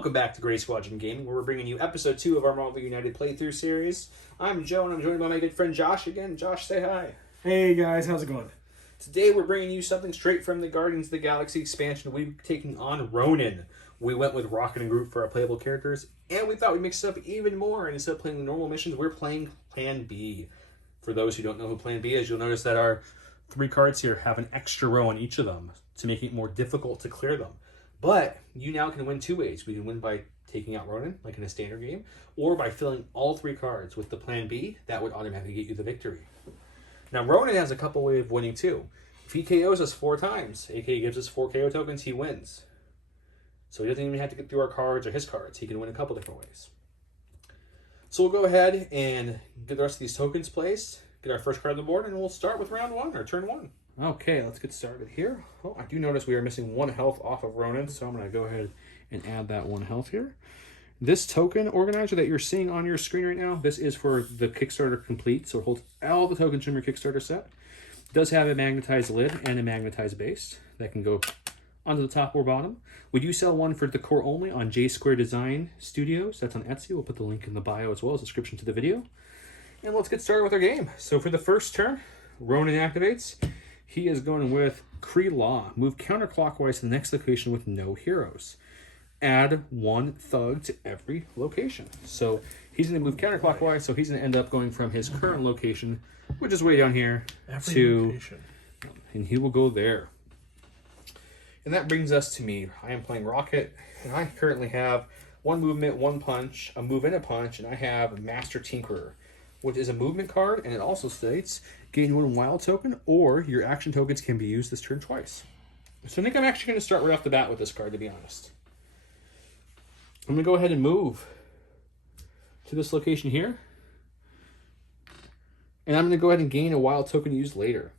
Welcome back to Gray Squadron Gaming, where we're bringing you episode 2 of our Marvel United playthrough series. I'm Joe, and I'm joined by my good friend Josh again. Josh, say hi. Hey guys, how's it going? Today we're bringing you something straight from the Guardians of the Galaxy expansion. We're taking on Ronan. We went with Rocket and Groot for our playable characters, and we thought we'd mix it up even more. And instead of playing the normal missions, we're playing Plan B. For those who don't know who Plan B is, you'll notice that our 3 cards here have an extra row on each of them to make it more difficult to clear them. But you now can win 2 ways. We can win by taking out Ronan, like in a standard game, or by filling all 3 cards with the Plan B. That would automatically get you the victory. Now, Ronan has a couple ways of winning, too. If he KOs us 4 times, aka gives us 4 KO tokens, he wins. So he doesn't even have to get through our cards or his cards. He can win a couple different ways. So we'll go ahead and get the rest of these tokens placed, get our first card on the board, and we'll start with round 1, or turn 1. Okay, let's get started here. Oh, I do notice we are missing 1 health off of Ronan, so I'm going to go ahead and add that 1 health here. This token organizer that you're seeing on your screen right now, this is for the Kickstarter complete, so it holds all the tokens from your Kickstarter set. It does have a magnetized lid and a magnetized base that can go onto the top or bottom. We do sell one for the core only on J Square Design Studios. That's on Etsy. We'll put the link in the bio as well as the description to the video. And let's get started with our game. So for the first turn, Ronan activates. He is going with Kree Law. Move counterclockwise to the next location with no heroes. Add 1 thug to every location. So he's going to move counterclockwise, so he's going to end up going from his current location, which is way down here, and he will go there. And that brings us to me. I am playing Rocket, and I currently have 1 movement, 1 punch, a move and a punch, and I have Master Tinkerer, which is a movement card, and it also states gain 1 wild token, or your action tokens can be used this turn twice. So I think I'm actually going to start right off the bat with this card, to be honest. I'm going to go ahead and move to this location here, and I'm going to go ahead and gain a wild token to use later,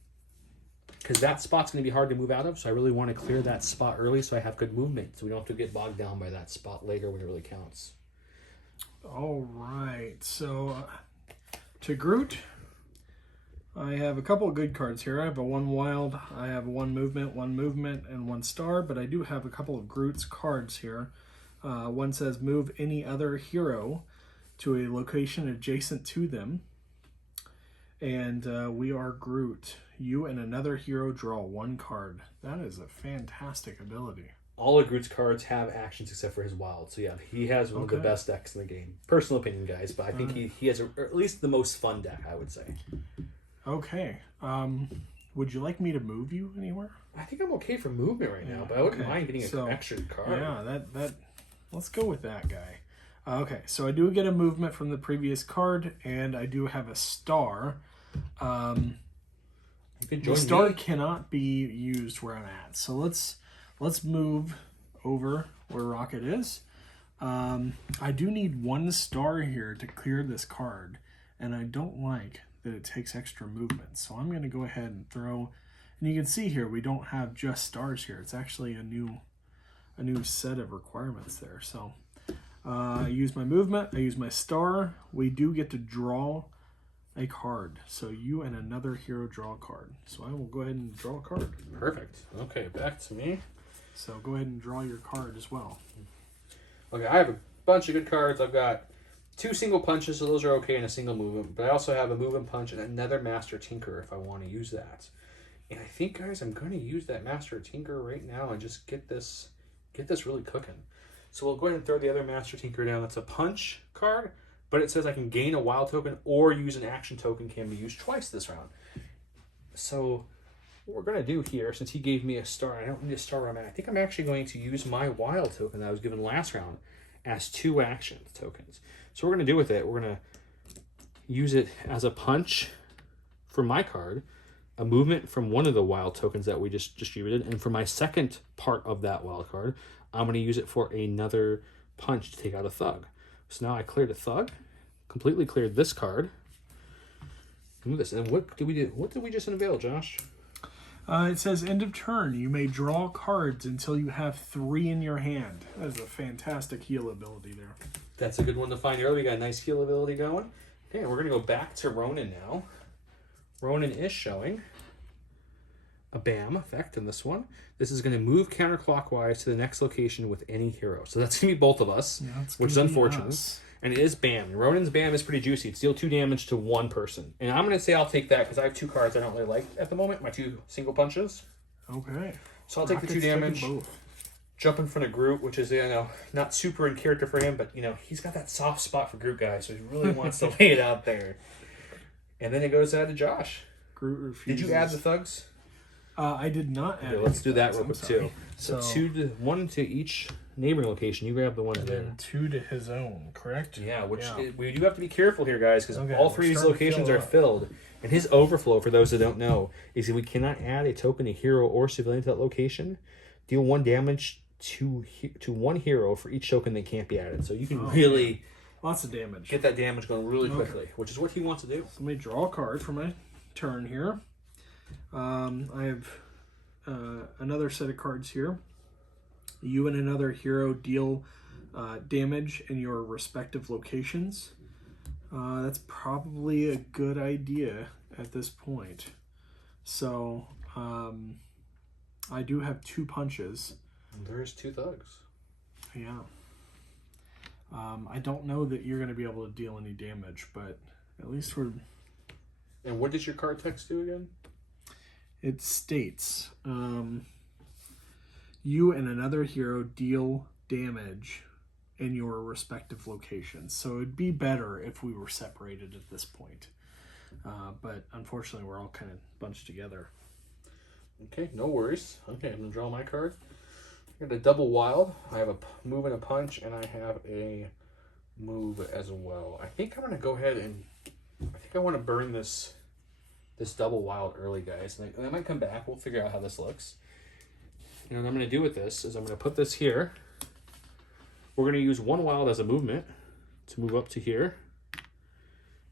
because that spot's going to be hard to move out of, so I really want to clear that spot early so I have good movement, so we don't have to get bogged down by that spot later when it really counts. All right, so to Groot, I have a couple of good cards here. I have a 1 wild, I have 1 movement, and 1 star, but I do have a couple of Groot's cards here. One says move any other hero to a location adjacent to them, and we are Groot. You and another hero draw 1 card. That is a fantastic ability. All of Groot's cards have actions except for his wild. So yeah, he has one of the best decks in the game. Personal opinion, guys, but I think he has at least the most fun deck, I would say. Okay. Would you like me to move you anywhere? I think I'm okay for movement right now, but I wouldn't mind getting an extra card. Yeah, that let's go with that guy. Okay, so I do get a movement from the previous card, and I do have a star. The star cannot be used where I'm at. So let's move over where Rocket is. I do need 1 star here to clear this card, and I don't like that it takes extra movement. So I'm going to go ahead and throw, and you can see here we don't have just stars here. It's actually a new set of requirements there. So I use my movement, I use my star. We do get to draw a card. So you and another hero draw a card. So I will go ahead and draw a card. Perfect. Okay, back to me. So go ahead and draw your card as well. Okay, I have a bunch of good cards. I've got 2 single punches, so those are okay in a single movement. But I also have a movement punch and another Master Tinkerer if I want to use that. And I think, guys, I'm going to use that Master Tinkerer right now and just get this really cooking. So we'll go ahead and throw the other Master Tinkerer down. That's a punch card, but it says I can gain a wild token or use an action token can be used twice this round. So what we're going to do here, since he gave me a star, I don't need a star where I'm at. I think I'm actually going to use my wild token that I was given last round as 2 action tokens. So what we're going to do with it, we're going to use it as a punch for my card, a movement from one of the wild tokens that we just distributed, and for my second part of that wild card, I'm going to use it for another punch to take out a thug. So now I cleared a thug, completely cleared this card. Move this. And what did we do? What did we just unveil, Josh? It says end of turn. You may draw cards until you have 3 in your hand. That is a fantastic heal ability there. That's a good one to find early. We got a nice heal ability going. Okay, we're going to go back to Ronan now. Ronan is showing. a BAM effect in this one. This is going to move counterclockwise to the next location with any hero. So that's going to be both of us, which is unfortunate. And it is BAM. Ronan's BAM is pretty juicy. It's deal 2 damage to 1 person. And I'm going to say I'll take that because I have 2 cards I don't really like at the moment. My 2 single punches. Okay. So I'll take the 2 damage. Jump in front of Groot, which is, not super in character for him, but, he's got that soft spot for Groot guys, so he really wants to lay it out there. And then it goes out to Josh. Groot refuses. Did you add the thugs? I did not add. Okay, let's do that real quick too. So 1 to each neighboring location. You grab the one and there. then 2 to his own, correct? Yeah, we do have to be careful here, guys, because all 3 of these locations are filled. And his overflow, for those that don't know, is that we cannot add a token, a hero, or civilian to that location. Deal 1 damage to 1 hero for each token that can't be added. So you can really lots of damage. Get that damage going really quickly, which is what he wants to do. So let me draw a card for my turn here. I have another set of cards here. You and another hero deal damage in your respective locations. That's probably a good idea at this point. So I do have 2 punches. There's 2 thugs. Yeah. I don't know that you're going to be able to deal any damage, but at least we're... And what does your card text do again? It states, you and another hero deal damage in your respective locations. So it'd be better if we were separated at this point. But unfortunately, we're all kind of bunched together. Okay, no worries. Okay, I'm going to draw my card. I got a double wild. I have a move and a punch, and I have a move as well. I think I'm going to go ahead and... I think I want to burn this double wild early, guys. And I might come back. We'll figure out how this looks. And what I'm going to do with this is I'm going to put this here. We're going to use 1 wild as a movement to move up to here.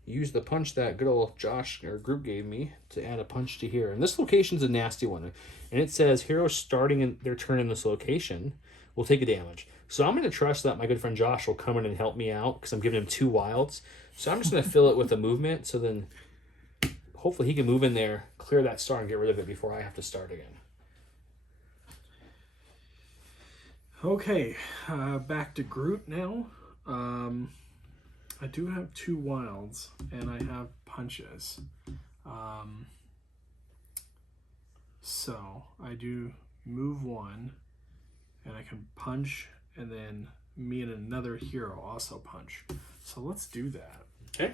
Use the punch that good old Josh or Groot gave me to add a punch to here. And this location's a nasty one. And it says heroes starting in their turn in this location will take a damage. So I'm going to trust that my good friend Josh will come in and help me out because I'm giving him 2 wilds. So I'm just going to fill it with a movement. So then hopefully he can move in there, clear that star, and get rid of it before I have to start again. Okay, back to Groot now. I do have 2 wilds, and I have punches. So I do move 1, and I can punch, and then me and another hero also punch. So let's do that. Okay.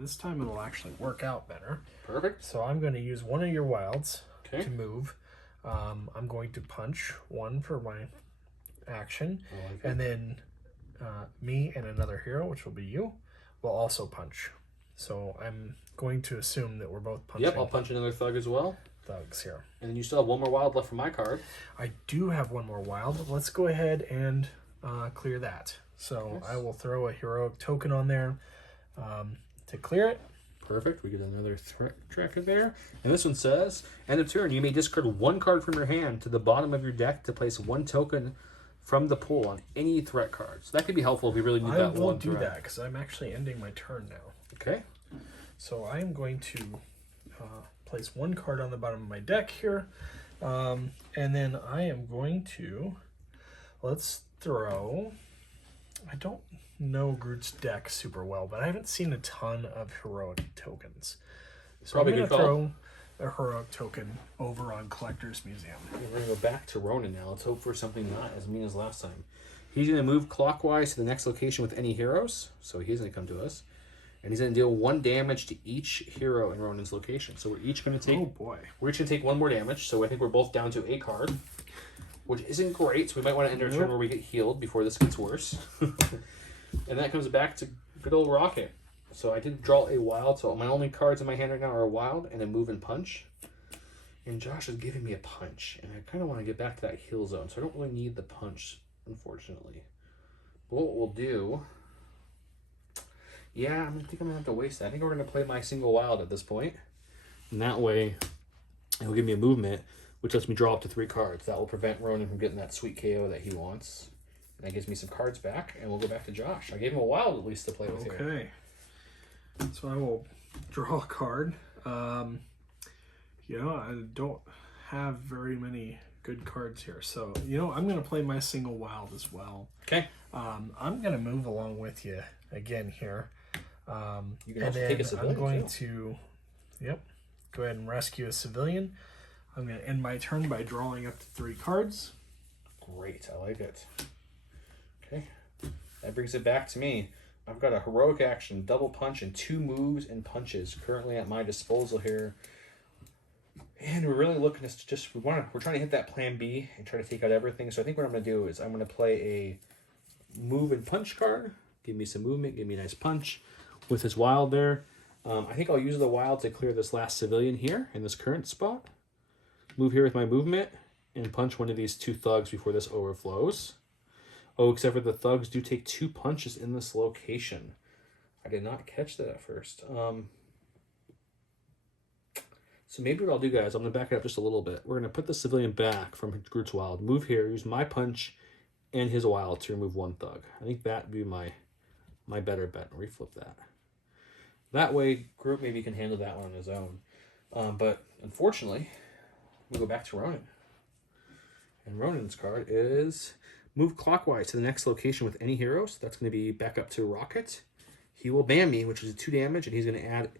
This time it'll actually work out better. Perfect. So I'm going to use one of your wilds to move. I'm going to punch 1 for my action, and then me and another hero, which will be you, will also punch. So I'm going to assume that we're both punching. Yep, I'll punch another thug as well. Thugs here. And then you still have 1 more wild left for my card. I do have 1 more wild. Let's go ahead and clear that. So I will throw a heroic token on there to clear it. Perfect. We get another threat tracker there. And this one says, end of turn, you may discard 1 card from your hand to the bottom of your deck to place 1 token from the pool on any threat card. So that could be helpful if we really need that 1 threat. I will do that because I'm actually ending my turn now. Okay. So I am going to place 1 card on the bottom of my deck here. And then I am going to, let's throw, I don't know Groot's deck super well, but I haven't seen a ton of heroic tokens. So probably I'm going good to call. throw a heroic token over on Collector's Museum. We're going to go back to Ronan now. Let's hope for something not as mean as last time. He's going to move clockwise to the next location with any heroes. So he's going to come to us. And he's going to deal 1 damage to each hero in Ronan's location. So we're each going to take... Oh, boy. We're each going to take 1 more damage. So I think we're both down to a card, which isn't great. So we might want to end our turn where we get healed before this gets worse. And that comes back to good old Rocket. So I did draw a wild. So my only cards in my hand right now are a wild and a move and punch. And Josh is giving me a punch. And I kind of want to get back to that heal zone. So I don't really need the punch, unfortunately. But what we'll do... Yeah, I think I'm going to have to waste that. I think we're going to play my single wild at this point. And that way, it'll give me a movement, which lets me draw up to 3 cards. That will prevent Ronan from getting that sweet KO that he wants. And that gives me some cards back, and we'll go back to Josh. I gave him a wild at least to play with here. Okay. So I will draw a card. I don't have very many good cards here. So, you know, I'm going to play my single wild as well. Okay. I'm going to move along with you again here. You can also take a civilian, I'm going to, go ahead and rescue a civilian. I'm going to end my turn by drawing up to 3 cards. Great, I like it. Okay, that brings it back to me. I've got a heroic action, double punch, and 2 moves and punches currently at my disposal here. And we're really looking to just, we're trying to hit that plan B and try to take out everything. So I think what I'm going to do is I'm going to play a move and punch card. Give me some movement, give me a nice punch with his wild there. I think I'll use the wild to clear this last civilian here in this current spot. Move here with my movement and punch one of these 2 thugs before this overflows. Oh, except for the thugs do take 2 punches in this location. I did not catch that at first. So maybe what I'll do, guys, I'm going to back it up just a little bit. We're going to put the civilian back from Groot's wild. Move here, use my punch and his wild to remove 1 thug. I think that would be my better bet. Reflip that. That way, Groot maybe can handle that one on his own. But unfortunately, we go back to Ronan. And Ronan's card is move clockwise to the next location with any hero. So that's going to be back up to Rocket. He will ban me, which is 2 damage, and he's going to add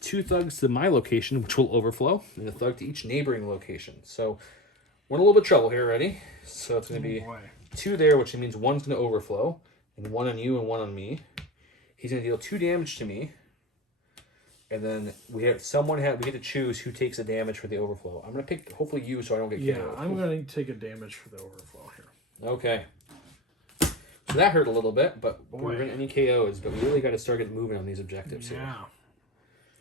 2 thugs to my location, which will overflow, and a thug to each neighboring location. So we're in a little bit of trouble here already. So it's going to be 2 there, which means 1's going to overflow, and 1 on you and 1 on me. He's going to deal 2 damage to me. And then we get to choose who takes the damage for the overflow. I'm going to pick, hopefully, you so I don't get KO'd. Yeah, I'm going to take a damage for the overflow here. Okay. So that hurt a little bit, but we're going to any KOs, but we really got to start getting moving on these objectives here.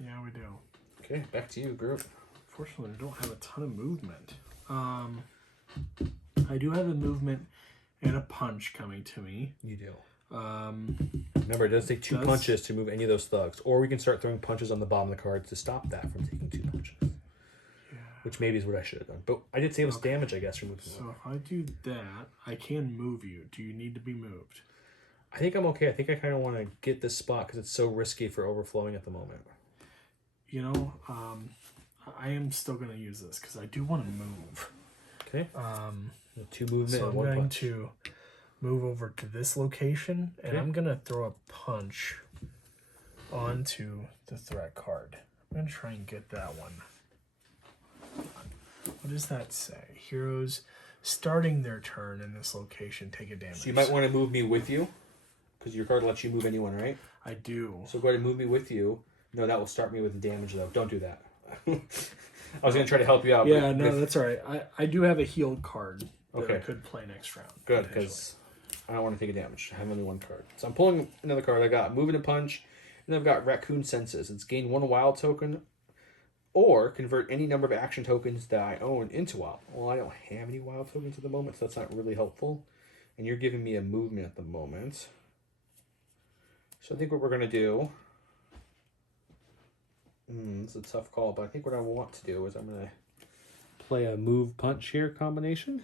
Yeah, we do. Okay, back to you, Groot. Fortunately, I don't have a ton of movement. I do have a movement and a punch coming to me. You do. Remember, it does take 2 punches to move any of those thugs. Or we can start throwing punches on the bottom of the cards to stop that from taking 2 punches. Yeah. Which maybe is what I should have done. But I did save us damage, I guess, for moving. So if I do that, I can move you. Do you need to be moved? I think I'm okay. I think I kind of want to get this spot because it's so risky for overflowing at the moment. You know, I am still going to use this because I do want to move. Okay. 2 movement so and 1 punch. I'm going to move over to this location, and I'm going to throw a punch onto the threat card. I'm going to try and get that one. What does that say? Heroes starting their turn in this location take a damage. So you might want to move me with you because your card lets you move anyone, right? I do. So go ahead and move me with you. No, that will start me with damage, though. Don't do that. I was going to try to help you out. Yeah, no, that's all right. I do have a healed card that I could play next round. Good, because I don't want to take a damage. I have only 1 card. So I'm pulling another card. I got Moving and Punch, and I've got Raccoon Senses. It's gain 1 wild token, or convert any number of action tokens that I own into wild. Well, I don't have any wild tokens at the moment, so that's not really helpful. And you're giving me a movement at the moment. So I think what we're going to do... it's a tough call, but I think what I want to do is I'm going to play a move punch here combination.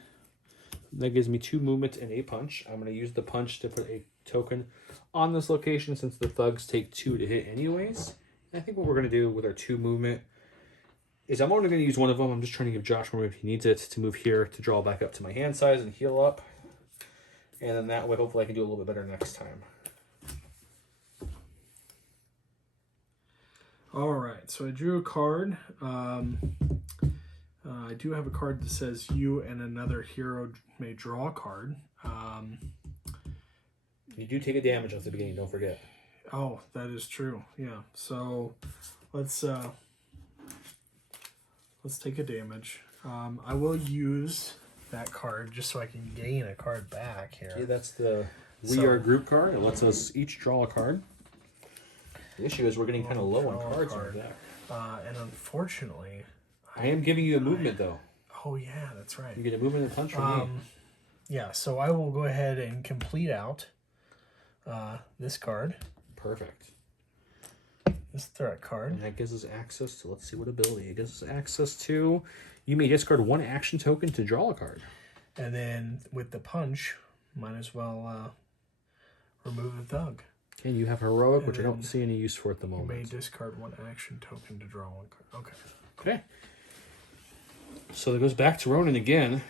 That gives me 2 movements and a punch. I'm going to use the punch to put a token on this location since the thugs take 2 to hit anyways. And I think what we're going to do with our 2 movement is I'm only going to use 1 of them. I'm just trying to give Josh more if he needs it to move here to draw back up to my hand size and heal up. And then that way, hopefully I can do a little bit better next time. All right, so I drew a card. I do have a card that says you and another hero may draw a card. You do take a damage at the beginning, don't forget. Oh, that is true. Yeah. So let's take a damage. I will use that card just so I can gain a card back here. Yeah, that's the We Are Groot card. It lets us each draw a card. The issue is we're getting kind of low on cards on deck. And unfortunately... I am giving you a movement, though. Oh, yeah, that's right. You get a movement and punch from me. Yeah, so I will go ahead and complete out this card. Perfect. This threat card. And that gives us access to, let's see what ability. It gives us access to, you may discard 1 action token to draw a card. And then with the punch, might as well remove the thug. Okay, you have heroic, which I don't see any use for at the moment. You may discard 1 action token to draw 1 card. Okay. Okay. So it goes back to Ronan again.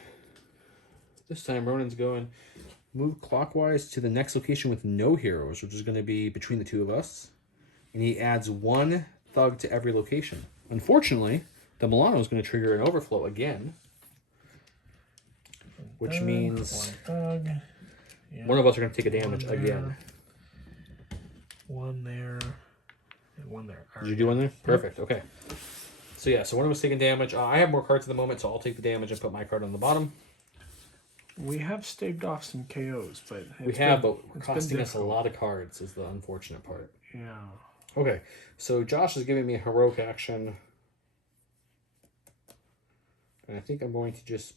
This time Ronan's going move clockwise to the next location with no heroes, which is going to be between the two of us. And he adds 1 thug to every location. Unfortunately, the Milano is going to trigger an overflow again. Which means one of us are going to take a damage again. 1 there, and 1 there. Did you do 1 there? Perfect, okay. So yeah, so one of us taking damage. I have more cards at the moment, so I'll take the damage and put my card on the bottom. We have staved off some KOs, but but costing us a lot of cards is the unfortunate part. Yeah. Okay, so Josh is giving me a heroic action. And I think I'm going to just...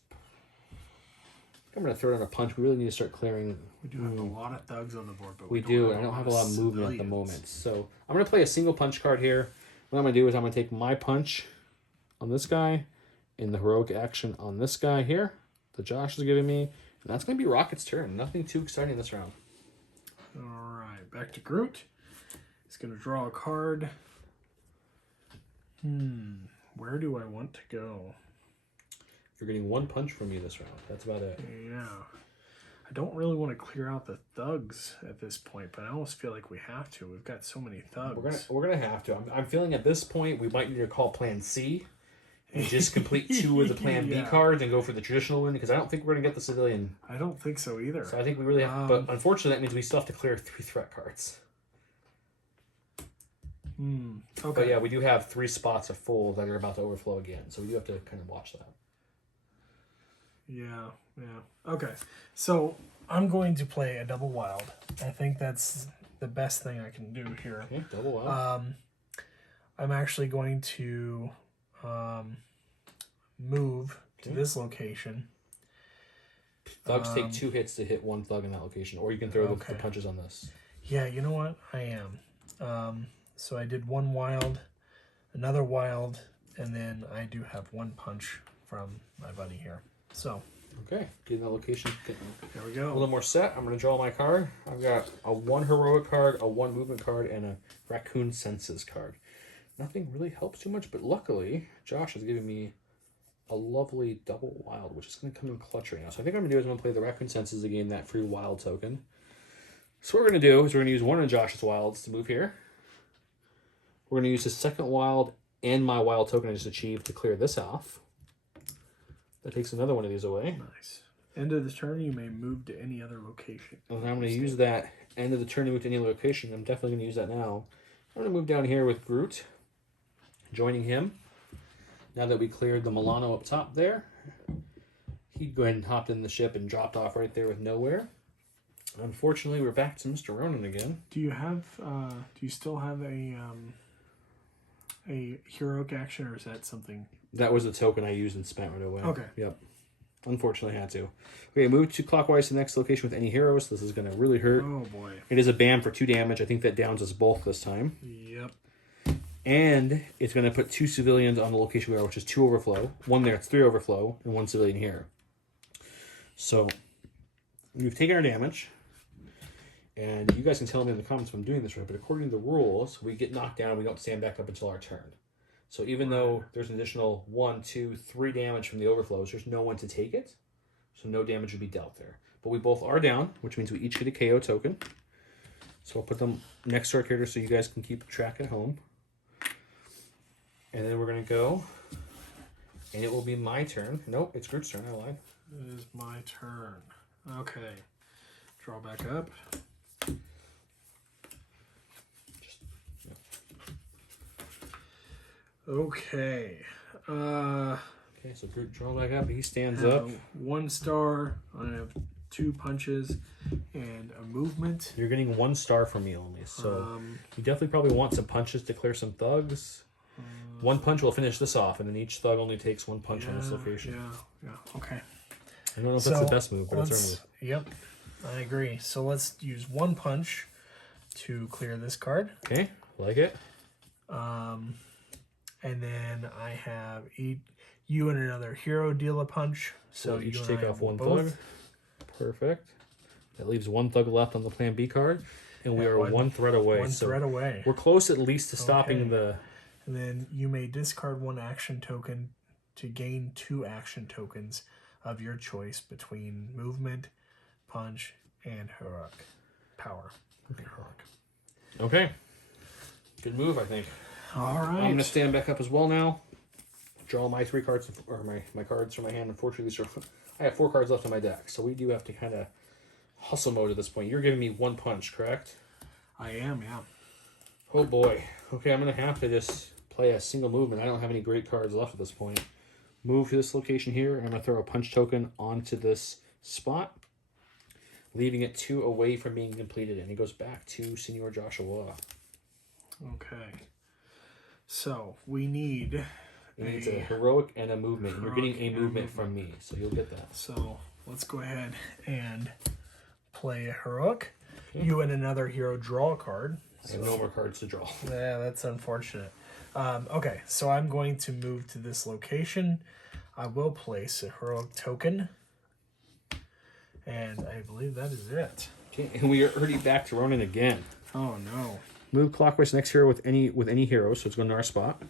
I'm going to throw in a punch. We really need to start clearing... We do have a lot of thugs on the board, but we do. I don't have a lot of movement at the moment. So I'm going to play a single punch card here. What I'm going to do is I'm going to take my punch on this guy and the heroic action on this guy here that Josh is giving me. And that's going to be Rocket's turn. Nothing too exciting this round. All right, back to Groot. He's going to draw a card. Where do I want to go? You're getting 1 punch from me this round. That's about it. Yeah. I don't really want to clear out the thugs at this point, but I almost feel like we have to. We've got so many thugs. We're gonna have to. I'm feeling at this point we might need to call Plan C and just complete 2 of the Plan B cards and go for the traditional one because I don't think we're gonna get the civilian. I don't think so either. So I think we really have. But unfortunately, that means we still have to clear 3 threat cards. Okay. But yeah, we do have 3 spots of full that are about to overflow again, so we do have to kind of watch that. Yeah. Okay, so I'm going to play a double wild. I think that's the best thing I can do here. Okay, double wild. I'm actually going to move to this location. Thugs take 2 hits to hit 1 thug in that location, or you can throw the punches on this. Yeah, you know what? I am. So I did 1 wild, another wild, and then I do have 1 punch from my buddy here. So. Okay, getting that location. There we go. A little more set. I'm going to draw my card. I've got a 1 heroic card, a 1 movement card, and a raccoon senses card. Nothing really helps too much, but luckily, Josh has given me a lovely double wild, which is going to come in clutch right now. So I think what I'm going to do is I'm going to play the raccoon senses to gain that free wild token. So what we're going to do is we're going to use 1 of Josh's wilds to move here. We're going to use his second wild and my wild token I just achieved to clear this off. That takes another one of these away. Nice. End of the turn, you may move to any other location. And I'm going to use that end of the turn to move to any location. I'm definitely going to use that now. I'm going to move down here with Groot, joining him. Now that we cleared the Milano up top there, he'd go ahead and hopped in the ship and dropped off right there with nowhere. Unfortunately, we're back to Mr. Ronan again. Do you have? Do you still have a heroic action, or is that something? That was the token I used and spent right away. Okay. Yep. Unfortunately, had to. Okay, move to clockwise to the next location with any heroes. This is going to really hurt. Oh, boy. It is a bam for 2 damage. I think that downs us both this time. Yep. And it's going to put 2 civilians on the location we are, which is 2 overflow. 1 there, it's 3 overflow, and 1 civilian here. So, we've taken our damage. And you guys can tell me in the comments if I'm doing this right, but according to the rules, we get knocked down, we don't stand back up until our turn. So even though there's an additional 1, 2, 3 damage from the overflows, there's no one to take it. So no damage would be dealt there. But we both are down, which means we each get a KO token. So I'll put them next to our character so you guys can keep track at home. And then we're going to go, and it will be my turn. Nope, it's Groot's turn, I lied. It is my turn. Okay. Draw back up. Okay. Okay, so Groot draw back up. He stands up. 1 star. I have 2 punches and a movement. You're getting 1 star from me only. So you definitely probably want some punches to clear some thugs. 1 punch will finish this off, and then each thug only takes 1 punch on this location. Yeah. Okay. I don't know if that's the best move, but it's our move. Yep. I agree. So let's use 1 punch to clear this card. Okay, like it. And then I have you and another hero deal a punch. So we'll each you take and I off 1 both. thug. Perfect. That leaves 1 thug left on the Plan B card, and we are 1 threat away. 1 threat away. We're close at least to stopping the. And then you may discard 1 action token to gain 2 action tokens of your choice between movement, punch, and heroic power. Heroic. Okay. Good move, I think. All right. I'm going to stand back up as well now. Draw my 3 cards, or my cards from my hand. Unfortunately, I have 4 cards left in my deck, so we do have to kind of hustle mode at this point. You're giving me 1 punch, correct? I am, yeah. Oh boy. Okay, I'm going to have to just play a single movement. I don't have any great cards left at this point. Move to this location here. I'm going to throw a punch token onto this spot, leaving it 2 away from being completed, and it goes back to Senor Joshua. Okay. So, we need... It's a heroic and a movement. You're getting a movement from me, so you'll get that. So, let's go ahead and play a heroic. Okay. You and another hero draw a card. I have no more cards to draw. Yeah, that's unfortunate. Okay, so I'm going to move to this location. I will place a heroic token. And I believe that is it. Okay, and we are already back to Ronan again. Oh, no. Move clockwise next hero with any hero, so it's going to our spot.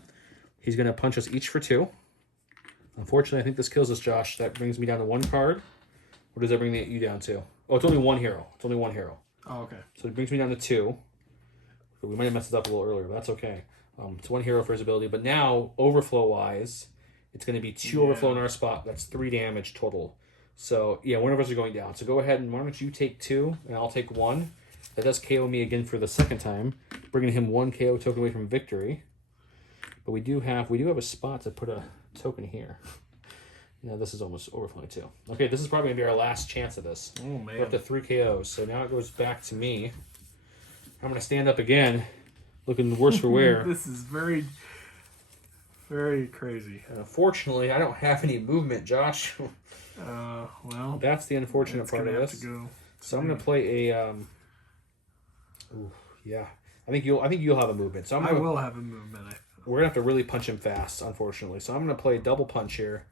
He's going to punch us each for 2. Unfortunately, I think this kills us, Josh. That brings me down to 1 card. What does that bring you down to? Oh, it's only 1 hero. It's only 1 hero. Oh, okay. So it brings me down to 2. We might have messed it up a little earlier, but that's okay. It's 1 hero for his ability. But now, overflow-wise, it's going to be 2 overflow in our spot. That's 3 damage total. So, yeah, one of us are going down. So go ahead and why don't you take 2, and I'll take 1. That does KO me again for the 2nd time, bringing him 1 KO token away from victory. But we do have a spot to put a token here. Now this is almost overflowing too. Okay, this is probably going to be our last chance of this. Oh, man. We're up to 3 KOs, so now it goes back to me. I'm going to stand up again, looking worse for wear. This is very, very crazy. Unfortunately, I don't have any movement, Josh. Well, that's the unfortunate part of this. So I'm going to play a. Yeah, I think you'll have a movement. So I will have a movement. We're gonna have to really punch him fast, unfortunately. So I'm gonna play a double punch here,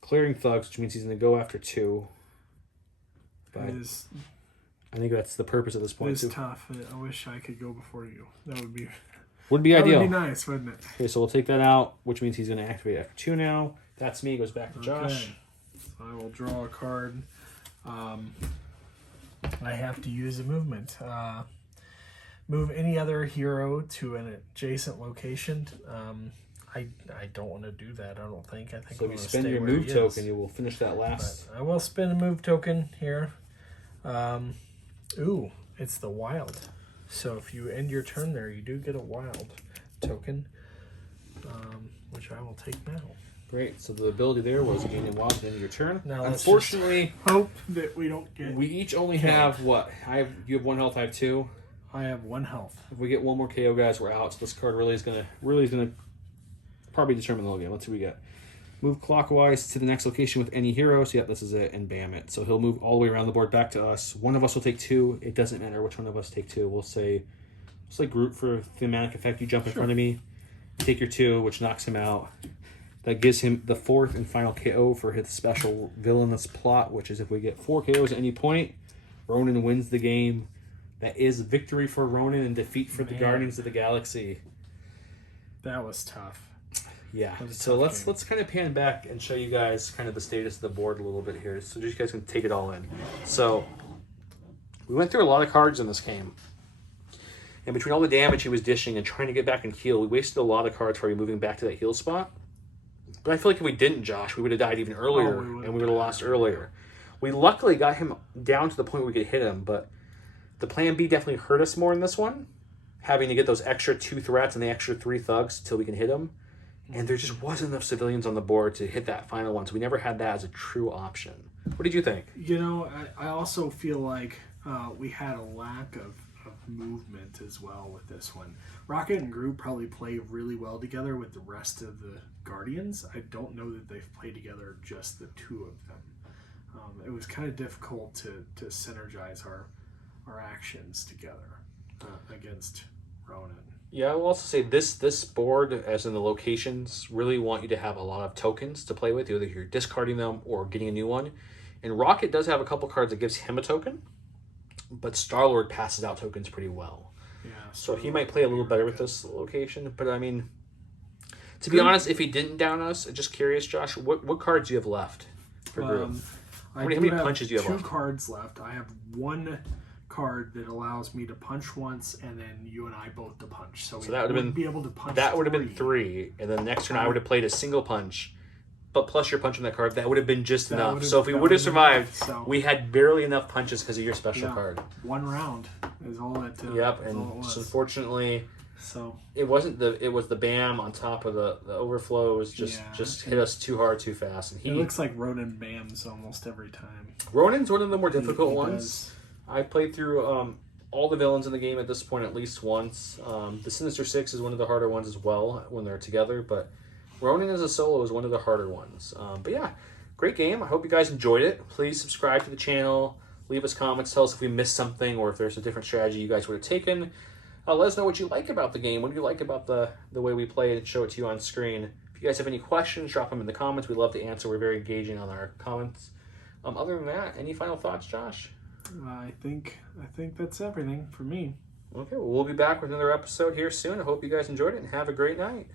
clearing thugs, which means he's gonna go after 2. But I think that's the purpose at this point. It's tough. I wish I could go before you. That would be ideal. Would be nice, wouldn't it? Okay, so we'll take that out, which means he's gonna activate after 2 now. That's me. Goes back to Josh. So I will draw a card. I have to use a movement. Move any other hero to an adjacent location. I don't want to do that. I don't think. I think. So if you spend your move token, you will finish that last. But I will spend a move token here. Ooh, it's the wild. So if you end your turn there, you do get a wild token, which I will take now. Great. So the ability there was gaining wild at the end of your turn. Now unfortunately, hope that we don't get. We each only have what? You have 1 health. I have 2. I have 1 health. If we get 1 more KO, guys, we're out. So this card really is gonna probably determine the whole game. Let's see what we get. Move clockwise to the next location with any hero. So yeah, this is it, and bam it. So he'll move all the way around the board back to us. One of us will take 2. It doesn't matter which one of us take 2. We'll say Groot for thematic effect. You jump in front of me, take your 2, which knocks him out. That gives him the 4th and final KO for his special villainous plot, which is if we get 4 KOs at any point, Ronan wins the game. That is victory for Ronan and defeat for the Guardians of the Galaxy. That was tough. Yeah. So let's kind of pan back and show you guys kind of the status of the board a little bit here, so you guys can take it all in. So we went through a lot of cards in this game, and between all the damage he was dishing and trying to get back and heal, we wasted a lot of cards for you moving back to that heal spot. But I feel like if we didn't, Josh, we would have died even earlier, and we would have lost earlier. We luckily got him down to the point where we could hit him, but the plan B definitely hurt us more in this one, having to get those extra 2 threats and the extra 3 thugs till we can hit him. And there just wasn't enough civilians on the board to hit that final one, so we never had that as a true option. What did you think? You know, I also feel like we had a lack of movement as well with this one. Rocket and Groot probably play really well together with the rest of the Guardians. I don't know that they've played together, just the 2 of them. It was kind of difficult to synergize our actions together against Ronan. Yeah, I will also say this board, as in the locations, really want you to have a lot of tokens to play with, either you're discarding them or getting a new one. And Rocket does have a couple cards that gives him a token, but Star-Lord passes out tokens pretty well. Yeah. So he might play a little better with this location, but I mean, To be honest, if he didn't down us, just curious, Josh, what cards do you have left for Groot? How many punches do you have left? 2 cards left. I have 1 card that allows me to punch once, and then you and I both to punch. So that would have been able to punch. That would have been 3, and then the next turn I would have played a single punch, but plus your punch on that card, that would have been just enough. So if we would have survived, we had barely enough punches because of your special card. 1 round is all that. Yep, and so unfortunately. So it was the BAM on top of the overflow. It was just hit us too hard too fast. And it looks like Ronan BAMs almost every time. Ronan's one of the more difficult ones. I played through all the villains in the game at this point at least once. The Sinister Six is one of the harder ones as well when they're together, but Ronan as a solo is one of the harder ones. But yeah, great game. I hope you guys enjoyed it. Please subscribe to the channel. Leave us comments. Tell us if we missed something or if there's a different strategy you guys would have taken. Let us know what you like about the game. What do you like about the way we play it and show it to you on screen? If you guys have any questions, drop them in the comments. We love to answer. We're very engaging on our comments. Other than that, any final thoughts, Josh? I think that's everything for me. Okay, well, we'll be back with another episode here soon. I hope you guys enjoyed it and have a great night.